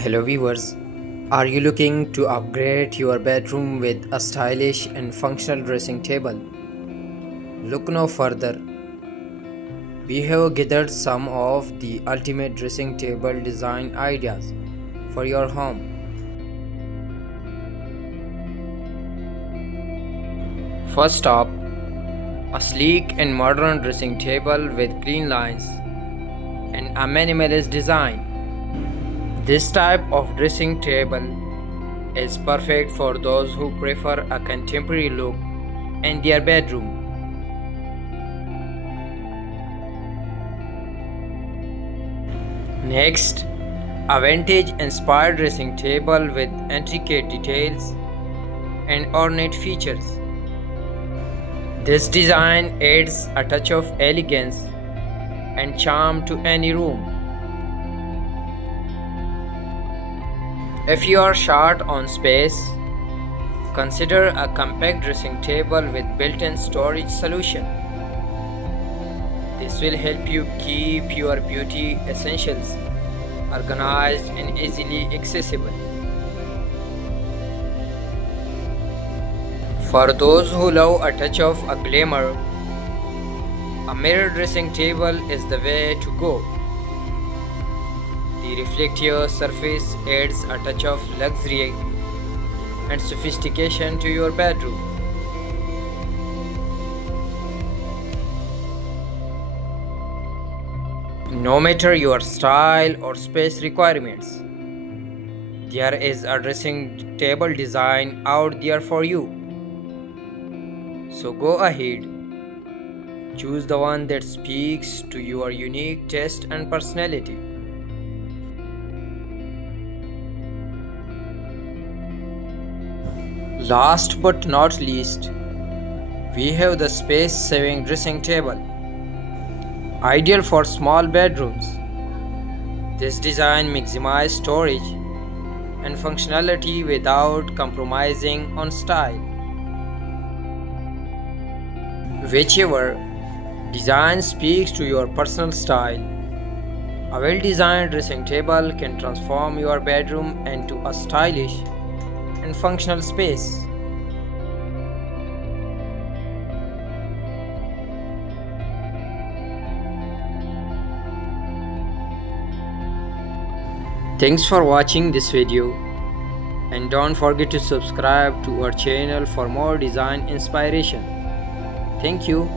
Hello viewers, are you looking to upgrade your bedroom with a stylish and functional dressing table? Look no further. We have gathered some of the ultimate dressing table design ideas for your home. First up, a sleek and modern dressing table with clean lines and a minimalist design. This type of dressing table is perfect for those who prefer a contemporary look in their bedroom. Next, a vintage inspired dressing table with intricate details and ornate features. This design adds a touch of elegance and charm to any room. If you are short on space, consider a compact dressing table with built-in storage solution. This will help you keep your beauty essentials organized and easily accessible. For those who love a touch of a glamour, a mirror dressing table is the way to go. The reflective surface adds a touch of luxury and sophistication to your bedroom. No matter your style or space requirements, there is a dressing table design out there for you. So go ahead, choose the one that speaks to your unique taste and personality. Last but not least, we have the space-saving dressing table, ideal for small bedrooms. This design maximizes storage and functionality without compromising on style. Whichever design speaks to your personal style, a well-designed dressing table can transform your bedroom into a stylish and functional space. Thanks for watching this video, and don't forget to subscribe to our channel for more design inspiration. Thank you.